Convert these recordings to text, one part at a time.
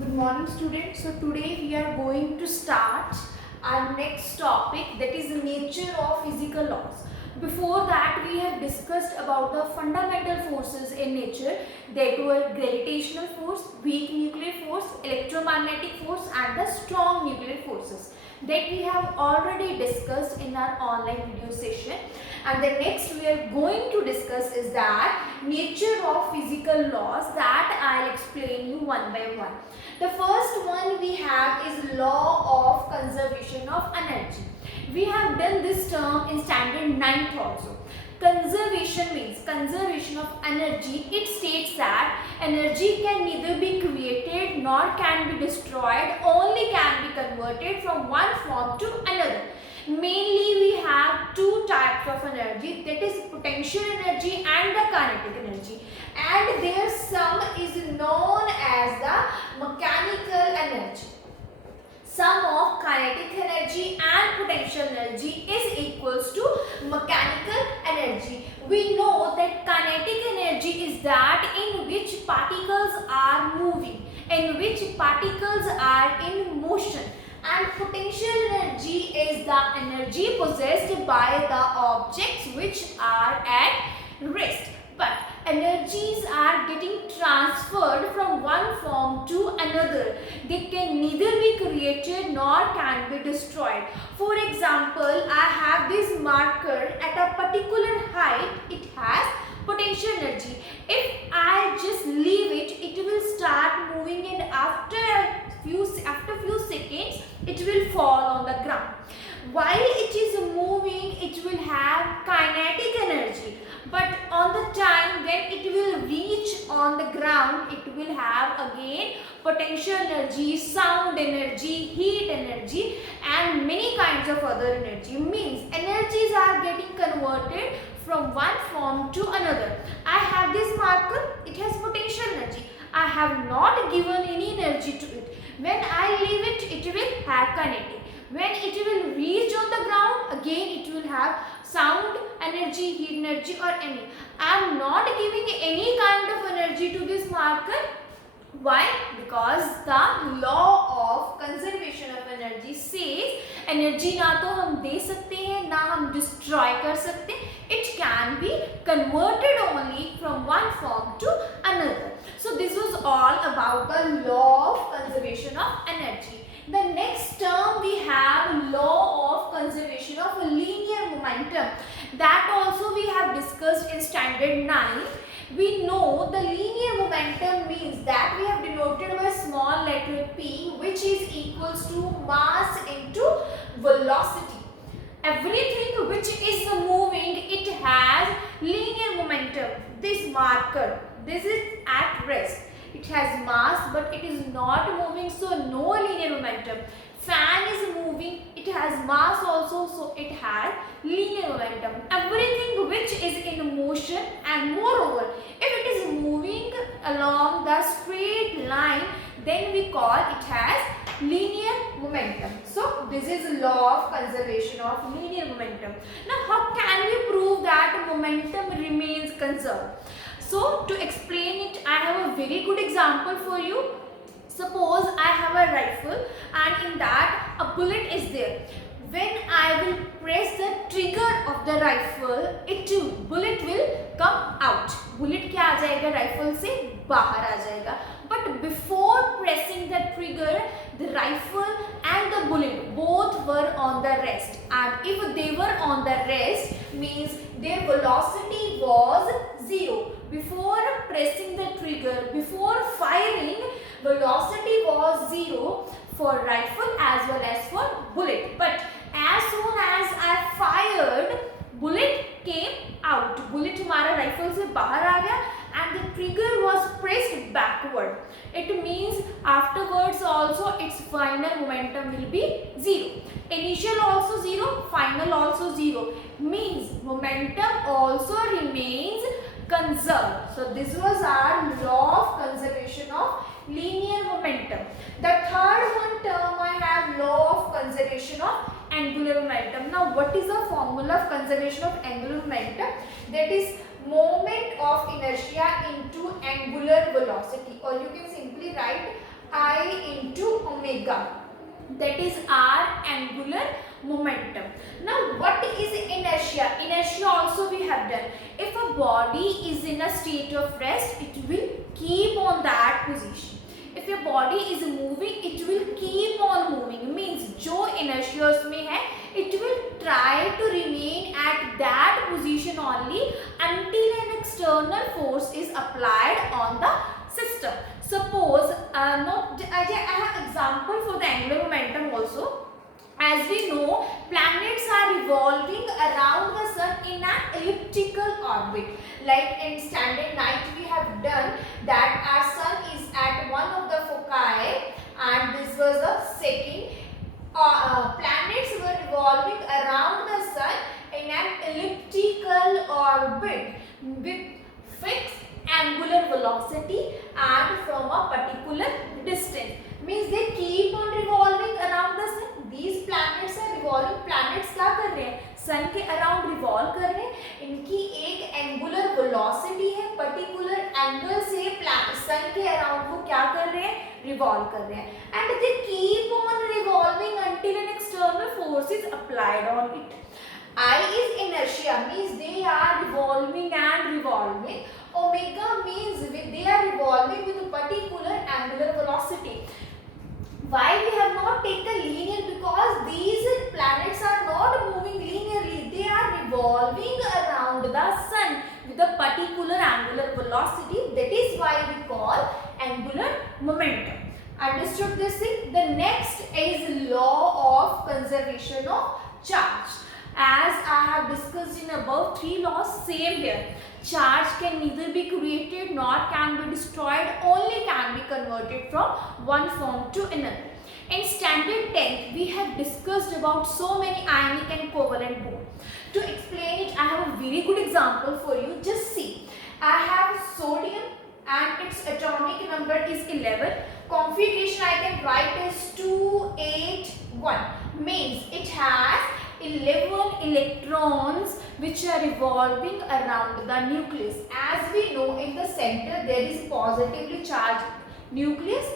Good morning students. So today we are going to start our next topic, that is the nature of physical laws. Before that we have discussed about the fundamental forces in nature, that were gravitational force, weak nuclear force, electromagnetic force and the strong nuclear forces that we have already discussed in our online video session. And the next we are going to discuss is that nature of physical laws, that I'll explain you one by one. The first one we have is law of conservation of energy. We have done this term in standard 9th also. Conservation means conservation of energy. It states that energy can neither be created nor can be destroyed, only can be converted from one form to another. Mainly we have two types of energy, that is potential energy and the kinetic energy, and their sum is known as the mechanical energy. Sum of kinetic energy and potential energy is equals to mechanical energy. We know that kinetic energy is that in which particles are moving, in which particles are in motion, and potential energy is the energy possessed by the objects which are at rest. But energies are getting transferred from one form to another. They can neither be created nor can be destroyed. For example, I have this marker at a particular height. It has potential energy. If I just leave it, it will start moving, and after few seconds it will fall on the ground. While it is moving, it will have kinetic energy, but on the time when it will reach on the ground, it will have again potential energy, sound energy, heat energy and many kinds of other energy. Means energies are getting converted from one form to another. I have this marker, it has potential energy. I have not given any energy to it. When I leave it, it will have kinetic. When it will reach on the ground, again it will have sound energy, heat energy or any. I am not giving any kind of energy to this marker. Why? Because the law of conservation of energy says energy ना तो हम दे सकते हैं ना हम destroy कर सकते. It can be converted only from one form to another. So this was all about the law of conservation of energy. The next term we have law of conservation of linear momentum. That also we have discussed in standard 9. We know the linear momentum means that we have denoted by small letter p, which is equals to mass into velocity. Everything which is moving, it has linear momentum. This marker, this is at rest. It has mass but it is not moving, so no linear momentum. Fan is moving, it has mass also, so it has linear momentum. Everything which is in motion, and moreover, if it is moving along the straight line, then we call it as linear momentum. So this is law of conservation of linear momentum. Now how can we prove that momentum remains conserved? So to explain it, I have a very good example for you. Suppose I have a rifle and in that a bullet is there. When I will press the trigger of the rifle, bullet will come out. Bullet क्या आ जाएगा, rifle से बाहर आ जाएगा. But before pressing the trigger, the rifle and the bullet both were on the rest. And if they were on the rest, means their velocity was 0. Before pressing the trigger, before firing, velocity was 0 for rifle as well as for bullet. But as soon as I fired, bullet came out. Bullet हमारा rifle से बाहर आ गया and the trigger was pressed backward. It means afterwards also its final momentum will be 0. Initial also 0, final also 0. Means momentum also remains conserved. So this was our law of conservation of linear momentum. The third one term I have law of conservation of angular momentum. Now what is the formula of conservation of angular momentum? That is moment of inertia into angular velocity, or you can simply write I omega. That is our angular momentum. Now what is inertia? Inertia also we have done. If a body is in a state of rest, it will keep on that position. If your body is moving, it will keep on moving. Means जो inertia उसमें है, it will try to remain at that position only until an external force is applied on the system. Suppose, I have example for the angular momentum also. As we know, planets are revolving around the sun in an elliptical orbit. Like in standard night, we have done that our sun is at one of the foci, and this was the second. Planets were revolving around the sun in an elliptical orbit with fixed angular velocity and from a particular distance. Means they keep on revolving around the sun. These planets are revolving. Planets क्या कर रहे हैं? सन के around revolve कर रहे हैं. इनकी एक एंगुलर वेलोसिटी है, पर्टिकुलर एंगल से सन के अराउंड वो क्या कर रहे हैं? रिवॉल्व कर रहे हैं. And they keep on revolving until an external force is applied on it. I is inertia, means they are revolving and revolving. Omega means they are revolving with a particular angular velocity. Why we have not taken linear? Because these planets are not moving linearly. They are revolving around the sun with a particular angular velocity. That is why we call angular momentum. Understood this thing? The next is law of conservation of charge. As I have discussed in above 3 laws, same here. Charge can neither be created nor can be destroyed, only can be converted from one form to another. In standard 10th, we have discussed about so many ionic and covalent bonds. To explain it, I have a very good example for you. Just see. I have sodium and its atomic number is 11. Configuration I can write as 281. Means it has 11 electrons which are revolving around the nucleus. As we know, in the center there is positively charged nucleus,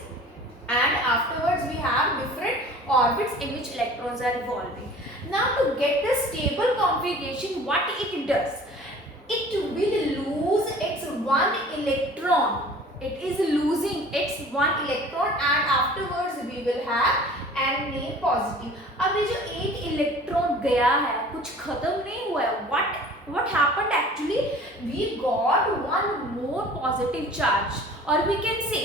and afterwards we have different orbits in which electrons are revolving. Now to get the stable configuration, what it does? It will lose its one electron. It is losing its one electron, and afterwards we will have Na positive. अब ये जो एक electron गया है, कुछ खत्म नहीं हुआ है. What happened actually? We got one more positive charge, or we can say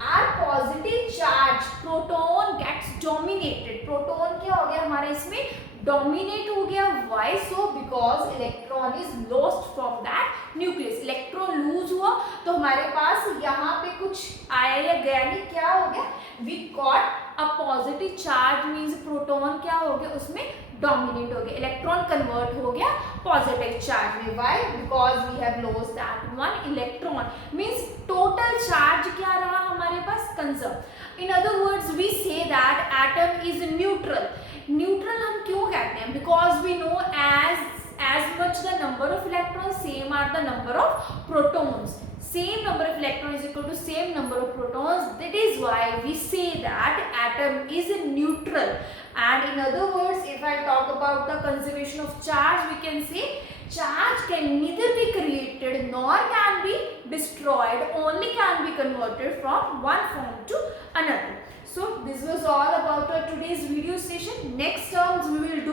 our positive charge proton gets dominated. Proton क्या हो गया हमारे इसमें? Dominate हो गया. Why so? Because electron is lost from that nucleus. Electron lose हुआ तो हमारे पास यहाँ पे कुछ आया या गया नहीं. क्या हो गया? We got a positive charge, means proton क्या हो गया उसमें? डोमिनेट हो गया. इलेक्ट्रॉन कन्वर्ट हो गया पॉजिटिव चार्ज में. Why? Because we have lost that one electron. Means total charge क्या रहा हमारे पास? Conserve. In other words we say that atom is neutral. Neutral हम क्यों कहते हैं? Because we know as much the number of electrons, same are the number of protons. Same number of electrons is equal to same number of protons. That is why we say that atom is neutral. And in other words, if I talk about the conservation of charge, we can say charge can neither be created nor can be destroyed, only can be converted from one form to another. So this was all about our today's video session. Next terms we will